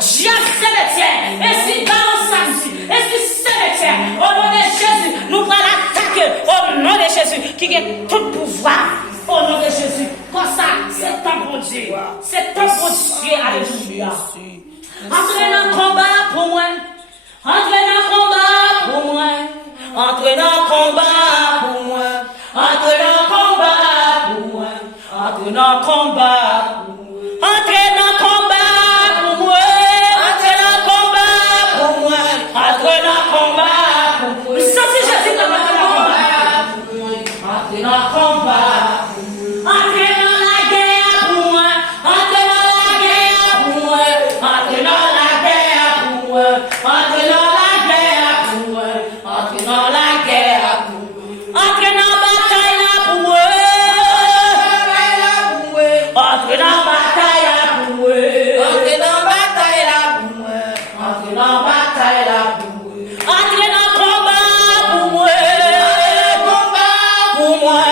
Dieu célestiel, esprit dans samedi, esprit célestiel, au nom de Jésus, nous allons l'attaquer au nom de Jésus, qui a tout pouvoir, au nom de Jésus. Comme ça, c'est ton bon Dieu, c'est ton bon Dieu, alléluia. Entrez dans le combat pour moi, entrez dans le combat pour moi, entrez dans le combat pour moi, entrez dans le combat pour moi, entrez dans le combat pour moi, entrez dans le combat pour moi, entrez dans le combat pour moi, entrez dans le combat pour moi. Sorti Jésus dans le combat pour moi, entrez dans le combat pour moi, entrez dans la guerre pour moi, entrez dans la guerre pour moi, entrez dans la guerre pour moi, entrez dans la guerre pour moi, entrez dans la guerre pour moi, entrez dans la bataille là pour moi, entrez dans la bataille là pour moi, entrez dans la bataille là pour moi, entrez dans la bataille là pour moi, entrez dans le combat pour moi, combat pour moi.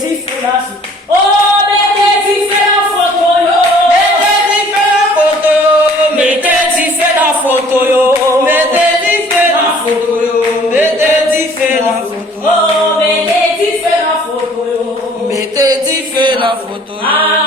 du feu là. Oh, mettez du feu dans photo yo. Mettez du feu dans photo yo. Mettez du feu dans photo yo. Mettez du feu dans photo yo. Mettez du feu dans photo. Oh, mettez du feu dans photo yo. Mettez du feu dans photo yo.